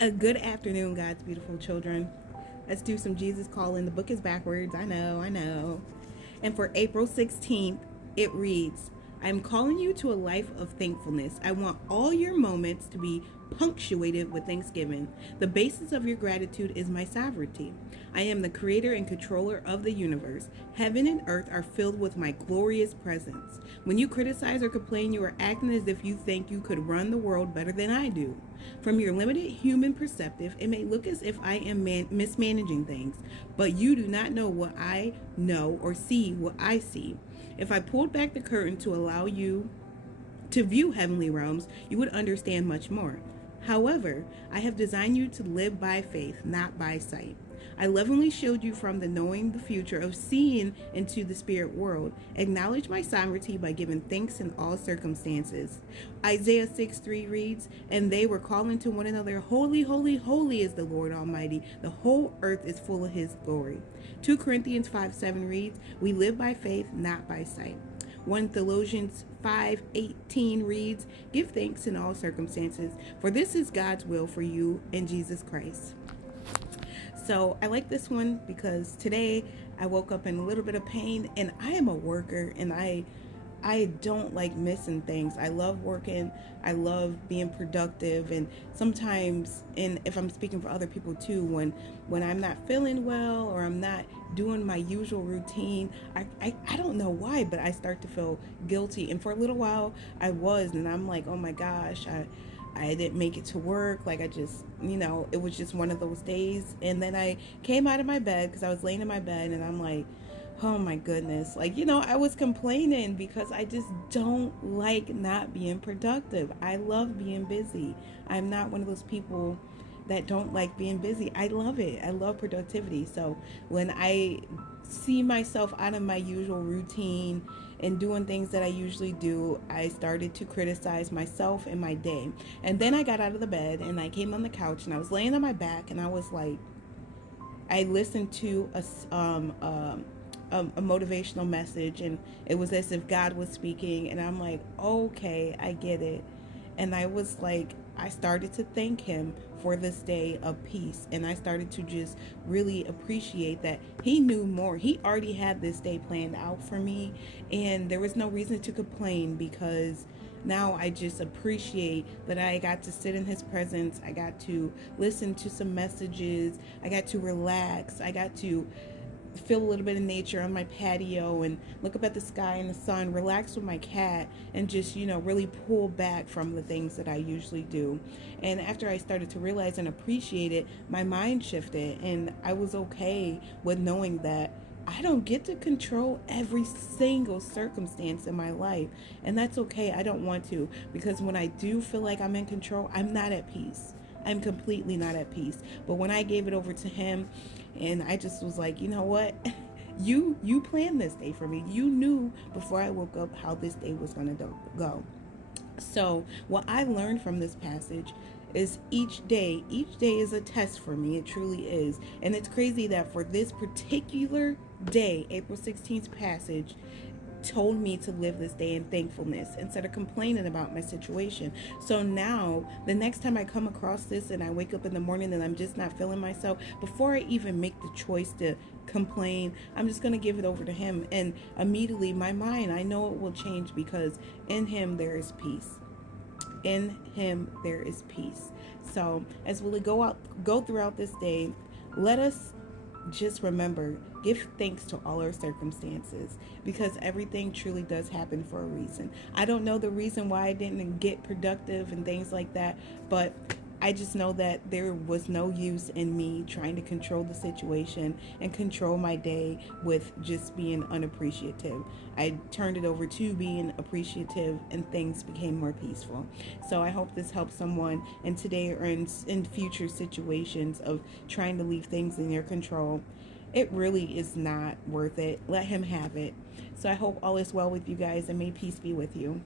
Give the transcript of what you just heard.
A good afternoon, God's beautiful children. Let's do some Jesus calling. The book is backwards. I know, I know. And for April 16th, it reads, I'm calling you to a life of thankfulness. I want all your moments to be punctuated with thanksgiving. The basis of your gratitude is my sovereignty. I am the creator and controller of the universe. Heaven and earth are filled with my glorious presence. When you criticize or complain, you are acting as if you think you could run the world better than I do. From your limited human perspective, it may look as if I am mismanaging things, but you do not know what I know or see what I see. If I pulled back the curtain to allow you to view heavenly realms, you would understand much more. However, I have designed you to live by faith, not by sight. I lovingly showed you from the knowing the future of seeing into the spirit world. Acknowledge my sovereignty by giving thanks in all circumstances. Isaiah 6:3 reads, And they were calling to one another, Holy, holy, holy is the Lord Almighty. The whole earth is full of his glory. 2 Corinthians 5:7 reads, We live by faith, not by sight. 1 Thessalonians 5:18 reads, Give thanks in all circumstances, for this is God's will for you in Jesus Christ. So I like this one because today I woke up in a little bit of pain, and I am a worker, and I don't like missing things. I love working. I love being productive, and sometimes, and if I'm speaking for other people too, when I'm not feeling well or I'm not doing my usual routine, I don't know why, but I start to feel guilty. And for a little while I was, and I'm like, oh my gosh, I didn't make it to work. Like, I just, it was just one of those days. And then I came out of my bed because I was laying in my bed, and I'm like, oh my goodness. Like, I was complaining because I just don't like not being productive. I love being busy. I'm not one of those people that don't like being busy. I love it. I love productivity. So when I see myself out of my usual routine and doing things that I usually do, I started to criticize myself and my day. And then I got out of the bed and I came on the couch and I was laying on my back, and I was like, I listened to a motivational message, and it was as if God was speaking, and I'm like, okay, I get it. And I was like, I started to thank him for this day of peace, and I started to just really appreciate that he knew more. He already had this day planned out for me, and there was no reason to complain because now I just appreciate that I got to sit in his presence. I got to listen to some messages. I got to relax. I got to feel a little bit of nature on my patio and look up at the sky and the sun, relax with my cat, and just, really pull back from the things that I usually do. And after I started to realize and appreciate it, my mind shifted, and I was okay with knowing that I don't get to control every single circumstance in my life. And that's okay. I don't want to, because when I do feel like I'm in control, I'm not at peace. I'm completely not at peace. But when I gave it over to him, and I just was like, you know what? You planned this day for me. You knew before I woke up how this day was going to go. So, what I learned from this passage is each day is a test for me. It truly is. And it's crazy that for this particular day, April 16th passage told me to live this day in thankfulness instead of complaining about my situation. So now, the next time I come across this and I wake up in the morning and I'm just not feeling myself, before I even make the choice to complain, I'm just going to give it over to him. And immediately, my mind, I know it will change because in him there is peace. In him there is peace. So as we go throughout this day, let us just remember, give thanks to all our circumstances, because everything truly does happen for a reason. I don't know the reason why I didn't get productive and things like that, but I just know that there was no use in me trying to control the situation and control my day with just being unappreciative. I turned it over to being appreciative, and things became more peaceful. So I hope this helps someone in today or in future situations of trying to leave things in your control. It really is not worth it. Let him have it. So I hope all is well with you guys, and may peace be with you.